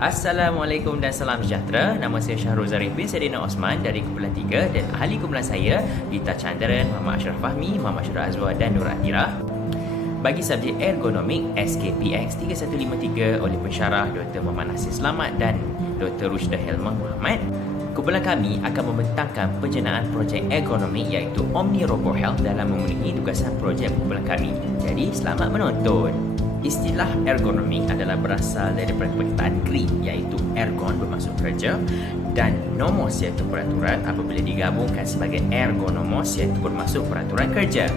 Assalamualaikum dan salam sejahtera. Nama saya Syahrul Zarif bin Sedina Osman dari Kumpulan 3 dan ahli kumpulan saya Dita Chandaran, Muhammad Ashraf Fahmi, Muhammad Syurah Azwar dan Nur Atirah. Bagi subjek ergonomik SKPX 3153 oleh pensyarah Dr. Muhammad Nasir Selamat dan Dr. Rushdah Helmah Muhammad, kumpulan kami akan membentangkan penjenaan projek ergonomik iaitu Omni Robo Health dalam memenuhi tugasan projek kumpulan kami. Jadi selamat menonton. Istilah ergonomik adalah berasal daripada perkataan Greek iaitu ergon bermaksud kerja dan nomos iaitu peraturan apabila digabungkan sebagai ergonomos iaitu bermaksud peraturan kerja.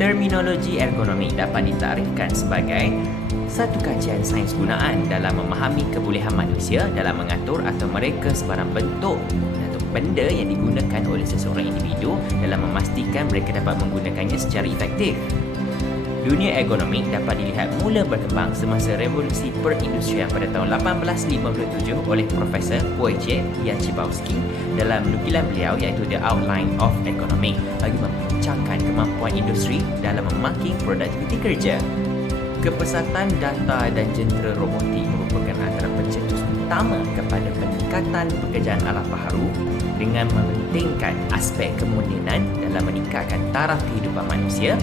Terminologi ergonomik dapat ditarifkan sebagai satu kajian sains gunaan dalam memahami kebolehan manusia dalam mengatur atau mereka sebarang bentuk atau benda yang digunakan oleh seseorang individu dalam memastikan mereka dapat menggunakannya secara efektif. Dunia ergonomik dapat dilihat mula berkembang semasa revolusi perindustrian pada tahun 1857 oleh Profesor Wojciech Jancibowski dalam nukilan beliau iaitu The Outline of Economics bagi membincangkan kemampuan industri dalam memaking produktiviti kerja. Kepesatan data dan jentera robotik merupakan antara pencetus utama kepada peningkatan pekerjaan ala baharu dengan mementingkan aspek kemodenan dalam meningkatkan taraf kehidupan manusia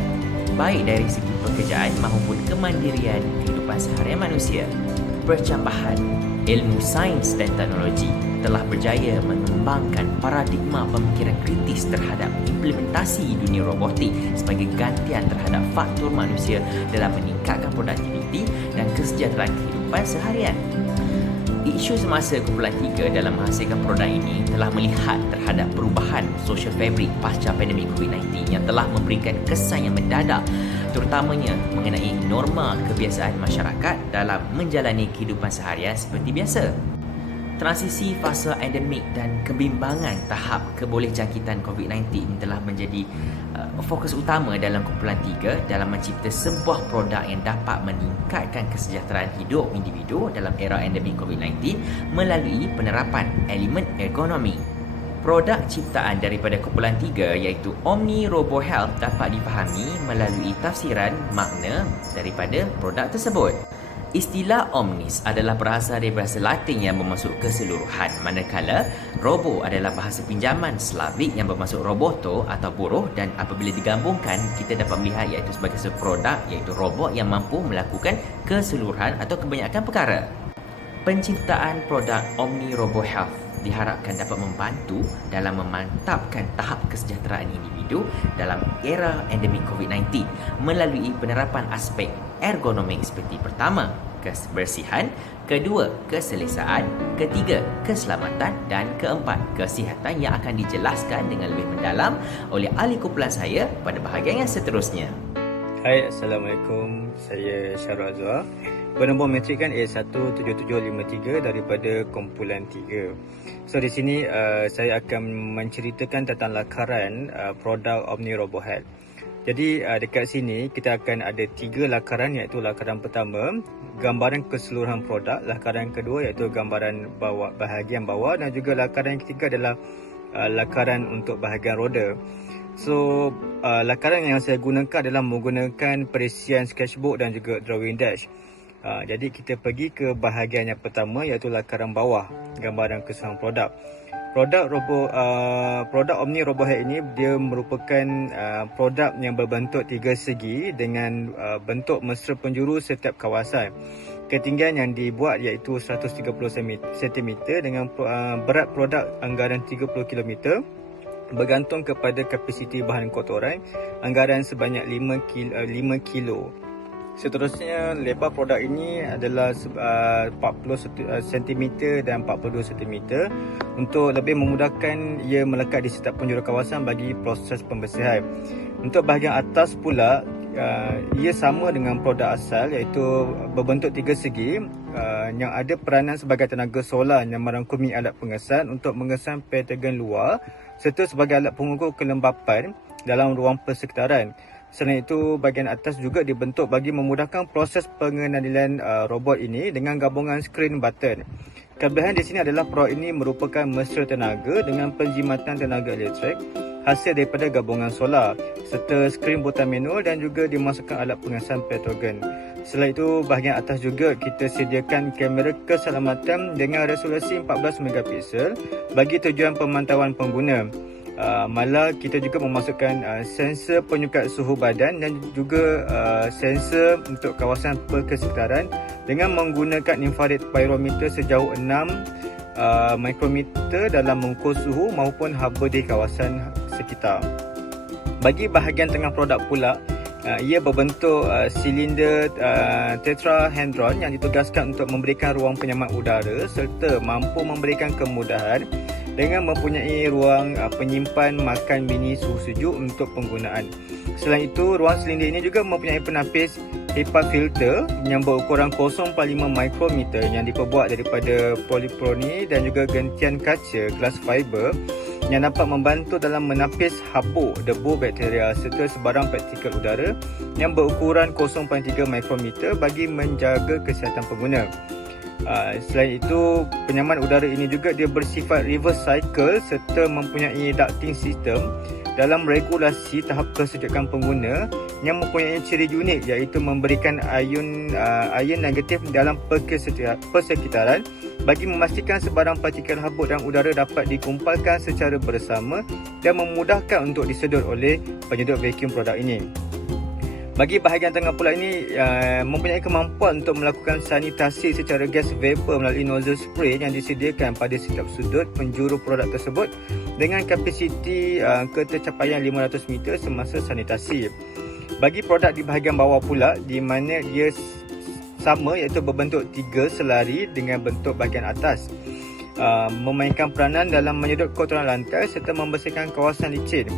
baik dari segi pekerjaan maupun kemandirian kehidupan seharian manusia. Percambahan ilmu sains dan teknologi telah berjaya mengembangkan paradigma pemikiran kritis terhadap implementasi dunia robotik sebagai gantian terhadap faktor manusia dalam meningkatkan produktiviti dan kesejahteraan kehidupan seharian. Isu semasa kumpulan 3 dalam menghasilkan produk ini telah melihat terhadap perubahan social fabric pasca pandemik COVID-19 yang telah memberikan kesan yang mendadak terutamanya mengenai norma kebiasaan masyarakat dalam menjalani kehidupan seharian seperti biasa. Transisi fasa endemik dan kebimbangan tahap kebolehjangkitan COVID-19 telah menjadi fokus utama dalam kumpulan 3 dalam mencipta sebuah produk yang dapat meningkatkan kesejahteraan hidup individu dalam era endemik COVID-19 melalui penerapan elemen ergonomi. Produk ciptaan daripada kumpulan 3 iaitu Omni Robo Health dapat difahami melalui tafsiran makna daripada produk tersebut. Istilah omnis adalah berasal dari bahasa Latin yang bermaksud keseluruhan, manakala robo adalah bahasa pinjaman Slavik yang bermaksud roboto atau buruh, dan apabila digabungkan kita dapat melihat iaitu sebagai sebuah produk iaitu robot yang mampu melakukan keseluruhan atau kebanyakan perkara. Penciptaan produk Omni Robo Health diharapkan dapat membantu dalam memantapkan tahap kesejahteraan individu dalam era endemik COVID-19 melalui penerapan aspek ergonomik seperti pertama, kebersihan, kedua, keselesaan, ketiga, keselamatan dan keempat, kesihatan yang akan dijelaskan dengan lebih mendalam oleh ahli kumpulan saya pada bahagian yang seterusnya. Hai, Assalamualaikum. Saya Syahrul Azwar. Bernombor metrik kan A17753 daripada kumpulan 3. So di sini saya akan menceritakan tentang lakaran produk Omni Robo Health. Jadi dekat sini kita akan ada 3 lakaran iaitu lakaran pertama gambaran keseluruhan produk, lakaran kedua iaitu gambaran bahagian bawah dan juga lakaran yang ketiga adalah lakaran untuk bahagian roda. So lakaran yang saya gunakan adalah menggunakan perisian sketchbook dan juga drawing dash. Jadi kita pergi ke bahagian yang pertama iaitu lakaran bawah, gambaran keseluruhan produk. Produk Omni Robo Health ini dia merupakan produk yang berbentuk 3 segi dengan bentuk mesra penjuru setiap kawasan. Ketinggian yang dibuat iaitu 130 cm dengan berat produk anggaran 30 km bergantung kepada kapasiti bahan kotoran anggaran sebanyak 5 kilo. Seterusnya, lebar produk ini adalah 40 cm dan 42 cm untuk lebih memudahkan ia melekat di setiap penjuru kawasan bagi proses pembersihan. Untuk bahagian atas pula, ia sama dengan produk asal iaitu berbentuk 3 segi yang ada peranan sebagai tenaga solar yang merangkumi alat pengesan untuk mengesan pentagon luar serta sebagai alat pengukur kelembapan dalam ruang persekitaran. Selain itu, bahagian atas juga dibentuk bagi memudahkan proses pengendalian robot ini dengan gabungan skrin button. Kelebihan di sini adalah produk ini merupakan mesra tenaga dengan penjimatan tenaga elektrik hasil daripada gabungan solar serta skrin butang manual dan juga dimasukkan alat pengasan patogen. Selain itu, bahagian atas juga kita sediakan kamera keselamatan dengan resolusi 14 megapiksel bagi tujuan pemantauan pengguna. Malah kita juga memasukkan sensor penyukat suhu badan dan juga sensor untuk kawasan persekitaran dengan menggunakan infrared pyrometer sejauh 6 mikrometer dalam mengukur suhu maupun haba di kawasan sekitar. Bagi bahagian tengah produk pula, ia berbentuk silinder tetrahedron yang ditugaskan untuk memberikan ruang penyaman udara serta mampu memberikan kemudahan dengan mempunyai ruang penyimpan makan mini suhu sejuk untuk penggunaan. Selain itu, ruang silinder ini juga mempunyai penapis HEPA filter yang berukuran 0.5 mikrometer yang diperbuat daripada polipropylene dan juga gentian kaca glass fiber yang dapat membantu dalam menapis habuk debu bakteria serta sebarang partikel udara yang berukuran 0.3 mikrometer bagi menjaga kesihatan pengguna. Selain itu, penyaman udara ini juga dia bersifat reverse cycle serta mempunyai ducting system dalam regulasi tahap kesejukan pengguna yang mempunyai ciri unik iaitu memberikan ion negatif dalam persekitaran bagi memastikan sebarang partikel habuk dan udara dapat dikumpulkan secara bersama dan memudahkan untuk disedut oleh penyedut vacuum produk ini. Bagi bahagian tengah pula ini mempunyai kemampuan untuk melakukan sanitasi secara gas vapor melalui nozzle spray yang disediakan pada setiap sudut penjuru produk tersebut dengan kapasiti ketercapaian 500 meter semasa sanitasi. Bagi produk di bahagian bawah pula, di mana ia sama iaitu berbentuk 3 selari dengan bentuk bahagian atas, memainkan peranan dalam menyedut kotoran lantai serta membersihkan kawasan licin.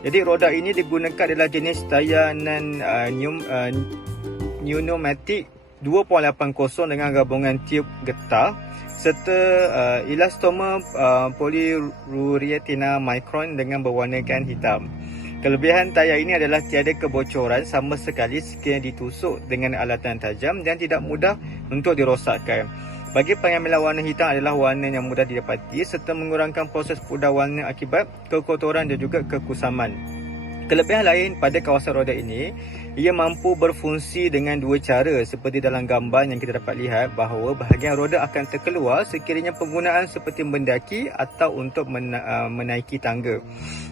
Jadi roda ini digunakan adalah jenis tayar pneumatik 2.80 dengan gabungan tiub getah serta elastomer polyurethane micron dengan berwarna gan hitam. Kelebihan tayar ini adalah tiada kebocoran sama sekali sekiranya ditusuk dengan alatan tajam dan tidak mudah untuk dirosakkan. Bagi pengambilan warna hitam adalah warna yang mudah didapati serta mengurangkan proses pudar warna akibat kekotoran dan juga kekusaman. Kelebihan lain pada kawasan roda ini, ia mampu berfungsi dengan dua cara seperti dalam gambar yang kita dapat lihat bahawa bahagian roda akan terkeluar sekiranya penggunaan seperti mendaki atau untuk menaiki tangga.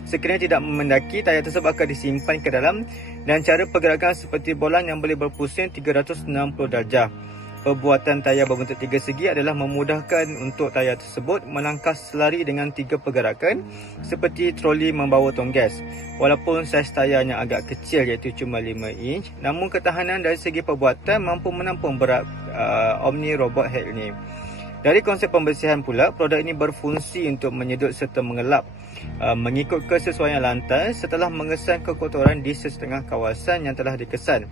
Sekiranya tidak mendaki, tayar tersebut akan disimpan ke dalam dan cara pergerakan seperti bolan yang boleh berpusing 360 darjah. Perbuatan tayar berbentuk 3 segi adalah memudahkan untuk tayar tersebut melangkah selari dengan 3 pergerakan seperti troli membawa tong gas. Walaupun saiz tayarnya agak kecil iaitu cuma 5 inch, namun ketahanan dari segi perbuatan mampu menampung berat Omni Robot Head ini. Dari konsep pembersihan pula, produk ini berfungsi untuk menyedut serta mengelap mengikut kesesuaian lantai setelah mengesan kekotoran di setengah kawasan yang telah dikesan.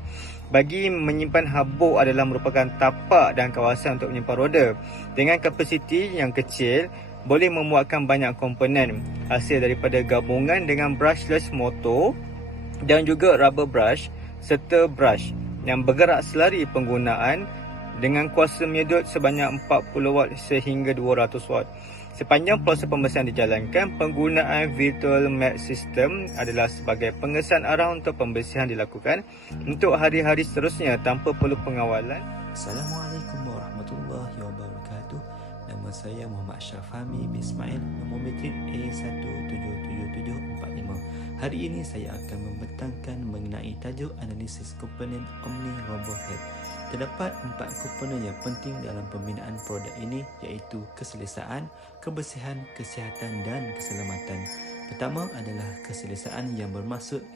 Bagi menyimpan habuk adalah merupakan tapak dan kawasan untuk menyimpan roda. Dengan kapasiti yang kecil, boleh memuatkan banyak komponen hasil daripada gabungan dengan brushless motor dan juga rubber brush serta brush yang bergerak selari penggunaan dengan kuasa menyedut sebanyak 40 watt sehingga 200 watt. Sepanjang proses pembersihan dijalankan, penggunaan virtual mat system adalah sebagai pengesan arah untuk pembersihan dilakukan untuk hari-hari seterusnya tanpa perlu pengawalan. Assalamualaikum warahmatullahi wabarakatuh. Nama saya Muhammad Ashraf Fahmi bin Ismail, nombor metrik A1777745. Hari ini saya akan membentangkan mengenai tajuk analisis komponen Omni Robot Head. Terdapat 4 komponen yang penting dalam pembinaan produk ini iaitu keselesaan, kebersihan, kesihatan dan keselamatan. Pertama adalah keselesaan yang bermaksud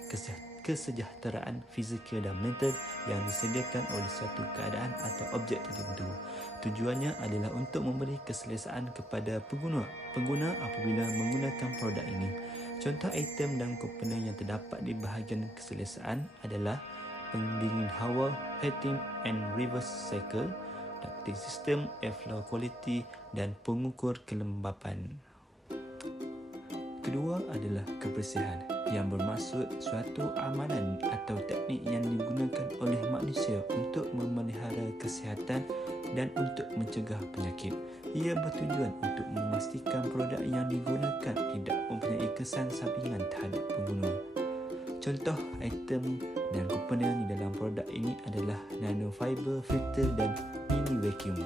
kesejahteraan fizikal dan mental yang disediakan oleh suatu keadaan atau objek tertentu. Tujuannya adalah untuk memberi keselesaan kepada pengguna apabila menggunakan produk ini. Contoh item dan komponen yang terdapat di bahagian keselesaan adalah pendingin hawa, heating and reverse cycle, ducting system, airflow quality dan pengukur kelembapan. Kedua adalah kebersihan yang bermaksud suatu amalan atau teknik yang digunakan oleh manusia untuk memelihara kesihatan dan untuk mencegah penyakit. Ia bertujuan untuk memastikan produk yang digunakan tidak mempunyai kesan sampingan terhadap pengguna. Contoh item dan komponen di dalam produk ini adalah nanofiber, filter dan mini vacuum.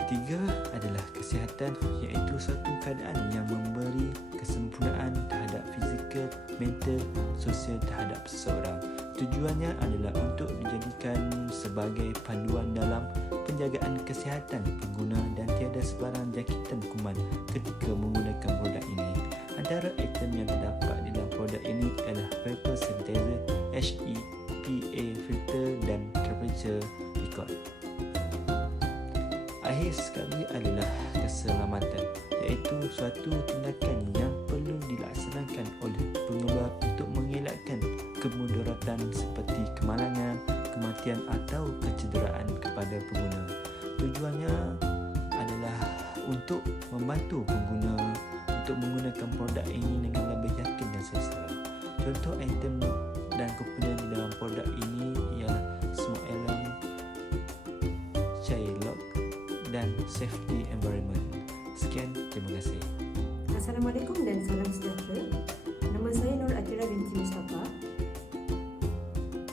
Ketiga adalah kesihatan, iaitu suatu keadaan yang memberi kesempurnaan terhadap fizikal, mental, sosial terhadap seseorang. Tujuannya adalah untuk dijadikan sebagai panduan dalam penjagaan kesihatan pengguna dan tiada sebarang jangkitan kuman ketika menggunakan produk ini. Antara item yang terdapat di dalam produk ini adalah vapor sanitizer, HEPA filter dan temperature record. Akhir sekali adalah keselamatan, iaitu suatu tindakan yang perlu dilaksanakan oleh pengeluar untuk mengelakkan kemudaratan seperti kemalangan, kematian atau kecederaan kepada pengguna. Tujuannya adalah untuk membantu pengguna untuk menggunakan produk ini dengan lebih yakin dan selesa. Contoh item dan komponen di dalam produk ini ialah smoke alarm, child lock dan safety environment. Sekian, terima kasih. Assalamualaikum dan salam sejahtera. Nama saya Nur Atira binti Mustafa.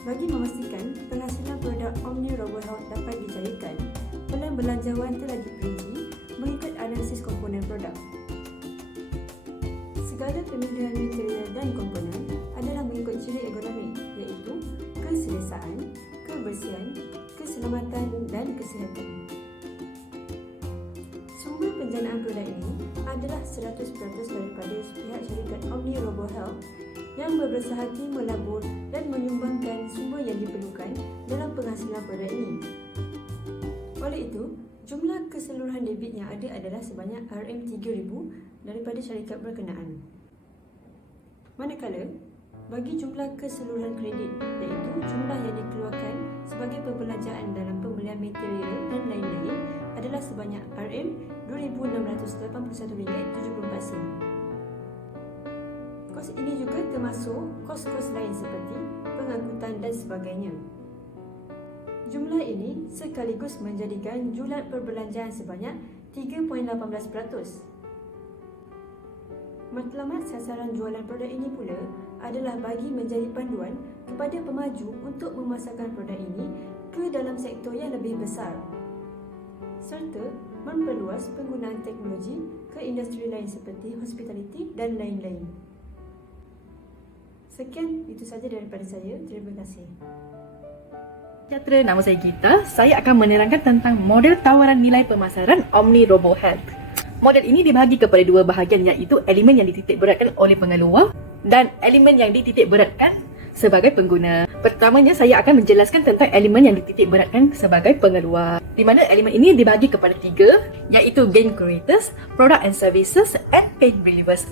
Bagi memastikan penghasilan produk Omni Robo Health dapat dijayakan, pelan belanjawan telah diperinci mengikut analisis komponen produk. Segala pemilihan material dan komponen adalah mengikut ciri ergonomi, iaitu keselesaan, kebersihan, keselamatan dan kesihatan. Sumber penjanaan produk ini adalah 100% daripada pihak syarikat Omni Robo Health yang berbesar hati melabur dan menyumbangkan sumber yang diperlukan dalam penghasilan produk ini. Oleh itu, jumlah keseluruhan debit yang ada adalah sebanyak RM3,000 daripada syarikat berkenaan. Manakala, bagi jumlah keseluruhan kredit, iaitu jumlah yang dikeluarkan sebagai perbelanjaan dalam pembelian material dan lain-lain adalah sebanyak RM2,681.74. Kos ini juga termasuk kos-kos lain seperti pengangkutan dan sebagainya. Jumlah ini sekaligus menjadikan julat perbelanjaan sebanyak 3.18%. Matlamat sasaran jualan produk ini pula adalah bagi menjadi panduan kepada pemaju untuk memasarkan produk ini ke dalam sektor yang lebih besar, serta memperluas penggunaan teknologi ke industri lain seperti hospitality dan lain-lain. Sekian, itu sahaja daripada saya. Terima kasih. Sejahtera, nama saya Gita. Saya akan menerangkan tentang model tawaran nilai pemasaran Omni Robo Health. Model ini dibahagi kepada dua bahagian, iaitu elemen yang dititik beratkan oleh pengeluar dan elemen yang dititik beratkan sebagai pengguna. Pertamanya, saya akan menjelaskan tentang elemen yang dititik beratkan sebagai pengeluar, di mana elemen ini dibahagi kepada tiga, iaitu gain creators, product and services, and pain relievers.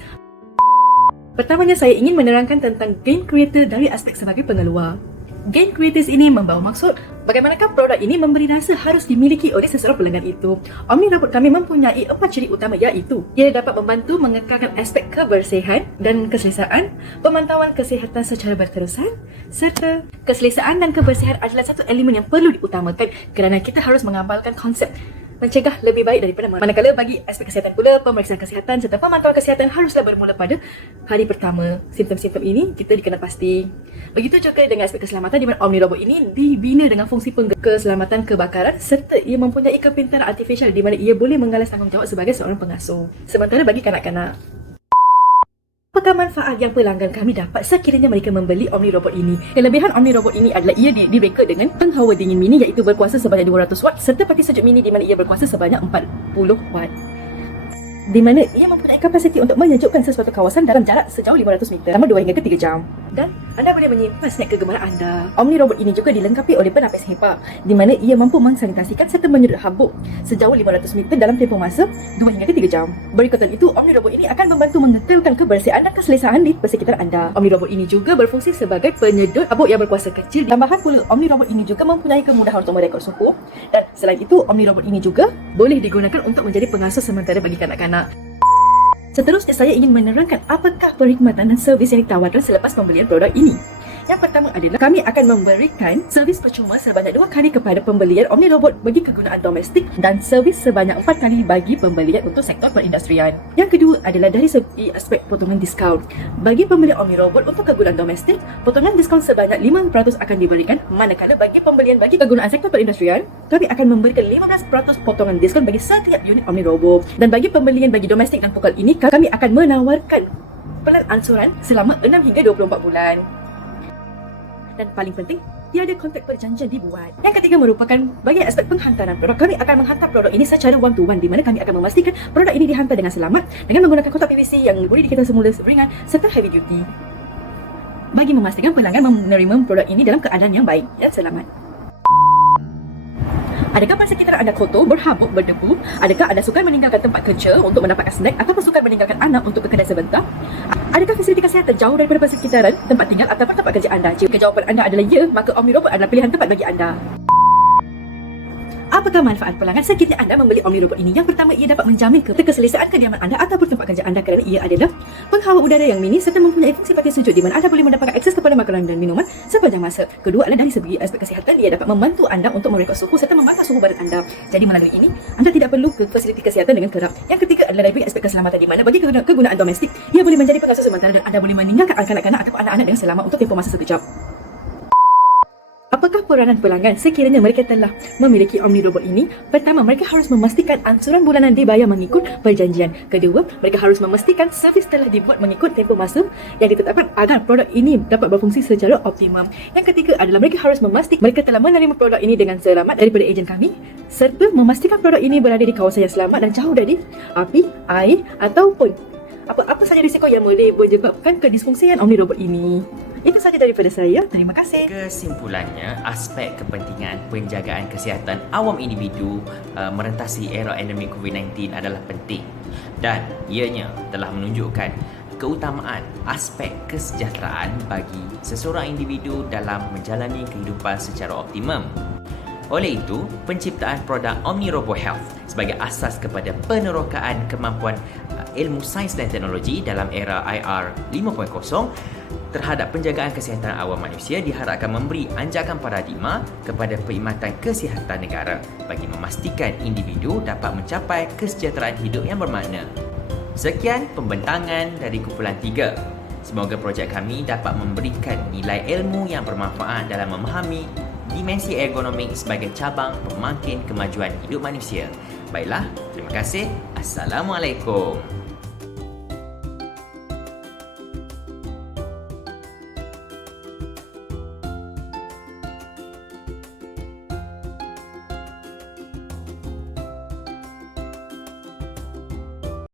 Pertamanya, saya ingin menerangkan tentang gain creator dari aspek sebagai pengeluar. Gain creators ini membawa maksud bagaimanakah produk ini memberi rasa harus dimiliki oleh seseorang pelanggan itu. Omni Robot kami mempunyai 4 ciri utama, iaitu ia dapat membantu mengekalkan aspek kebersihan dan keselesaan, pemantauan kesihatan secara berterusan, serta keselesaan dan kebersihan adalah satu elemen yang perlu diutamakan kerana kita harus mengamalkan konsep mencegah lebih baik daripada manakala bagi aspek kesihatan pula, pemeriksaan kesihatan serta pemantauan kesihatan haruslah bermula pada hari pertama. Simptom-simptom ini kita dikena pasti. Begitu juga dengan aspek keselamatan, di mana Omni Robot ini dibina dengan fungsi keselamatan kebakaran serta ia mempunyai kepintaran artifisial di mana ia boleh mengalas tanggungjawab sebagai seorang pengasuh. Sementara bagi kanak-kanak, apakah manfaat yang pelanggan kami dapat sekiranya mereka membeli Omni Robot ini? Kelebihan Omni Robot ini adalah ia direka dengan penghawa dingin mini, iaitu berkuasa sebanyak 200 watt, serta pati sejuk mini di mana ia berkuasa sebanyak 40 watt, di mana ia mempunyai kapasiti untuk menyejukkan sesuatu kawasan dalam jarak sejauh 500 meter selama 2 hingga ke 3 jam. Dan anda boleh menyimpan snack kegemaran anda. Omni Robot ini juga dilengkapi oleh penapis HEPA, di mana ia mampu mensanitasikan serta menyedot habuk sejauh 500 meter dalam tempoh masa 2 hingga ke 3 jam. Berikutan itu, Omni Robot ini akan membantu mengekalkan kebersihan dan keselesaan di persekitar anda. Omni Robot ini juga berfungsi sebagai penyedot habuk yang berkuasa kecil. Tambahan pula, Omni Robot ini juga mempunyai kemudahan untuk merekod suhu. Dan selain itu, Omni Robot ini juga boleh digunakan untuk menjadi pengasuh sementara bagi kanak-kanak. Seterusnya, saya ingin menerangkan apakah perkhidmatan dan servis yang ditawarkan selepas pembelian produk ini. Yang pertama adalah kami akan memberikan servis percuma sebanyak 2 kali kepada pembelian Omni Robot bagi kegunaan domestik dan servis sebanyak 4 kali bagi pembelian untuk sektor perindustrian. Yang kedua adalah dari segi aspek potongan diskaun. Bagi pembelian Omni Robot untuk kegunaan domestik, potongan diskaun sebanyak 5% akan diberikan, manakala bagi pembelian bagi kegunaan sektor perindustrian, kami akan memberikan 15% potongan diskaun bagi setiap unit Omni Robot. Dan bagi pembelian bagi domestik dan pokal ini, kami akan menawarkan pelan ansuran selama 6 hingga 24 bulan. Dan paling penting, tiada kontrak perjanjian dibuat. Yang ketiga merupakan bagian aspek penghantaran produk. Kami akan menghantar produk ini secara one to one, di mana kami akan memastikan produk ini dihantar dengan selamat dengan menggunakan kotak PVC yang boleh dikira semula, ringan serta heavy duty, bagi memastikan pelanggan menerima produk ini dalam keadaan yang baik dan selamat. Adakah masa sekitar anda kotor, berhabuk, berdebu? Adakah anda sukar meninggalkan tempat kerja untuk mendapatkan snack ataupun sukar meninggalkan anak untuk ke kedai sebentar? Adakah fasiliti kesihatan jauh daripada persekitaran tempat tinggal ataupun tempat kerja anda? Jika jawapan anda adalah ya, maka Omni Robot adalah pilihan tepat bagi anda. Apakah manfaat pelanggan sekiranya anda membeli Omni Robot ini? Yang pertama, ia dapat menjamin keselesaan kediaman anda ataupun tempat kerja anda kerana ia adalah penghawa udara yang mini serta mempunyai fungsi pati sejuk di mana anda boleh mendapatkan akses kepada makanan dan minuman sepanjang masa. Kedua adalah dari segi aspek kesihatan, ia dapat membantu anda untuk merekod suhu serta memantau suhu badan anda. Jadi melalui ini, anda tidak perlu ke fasiliti kesihatan dengan kerap. Yang ketiga adalah dari aspek keselamatan, di mana bagi kegunaan domestik, ia boleh menjadi pengasuh sementara dan anda boleh meninggalkan kanak-kanak ataupun anak-anak dengan selamat untuk tempoh masa sekejap. Apakah peranan pelanggan sekiranya mereka telah memiliki Omni Robot ini? Pertama, mereka harus memastikan ansuran bulanan dibayar mengikut perjanjian. Kedua, mereka harus memastikan servis telah dibuat mengikut tempoh masa yang ditetapkan agar produk ini dapat berfungsi secara optimum. Yang ketiga adalah mereka harus memastikan mereka telah menerima produk ini dengan selamat daripada ejen kami, serta memastikan produk ini berada di kawasan yang selamat dan jauh dari api, air ataupun apa sahaja risiko yang boleh menyebabkan kedisfungsian Omni Robot ini. Itu sahaja daripada saya. Terima kasih. Kesimpulannya, aspek kepentingan penjagaan kesihatan awam individu merentasi era endemik COVID-19 adalah penting dan ianya telah menunjukkan keutamaan aspek kesejahteraan bagi seseorang individu dalam menjalani kehidupan secara optimum. Oleh itu, penciptaan produk Omni Robo Health sebagai asas kepada penerokaan kemampuan ilmu sains dan teknologi dalam era IR 5.0 terhadap penjagaan kesihatan awam manusia diharapkan memberi anjakan paradigma kepada perkhidmatan kesihatan negara bagi memastikan individu dapat mencapai kesejahteraan hidup yang bermakna. Sekian pembentangan dari kumpulan 3. Semoga projek kami dapat memberikan nilai ilmu yang bermanfaat dalam memahami dimensi ergonomik sebagai cabang pemangkin kemajuan hidup manusia. Baiklah, terima kasih. Assalamualaikum.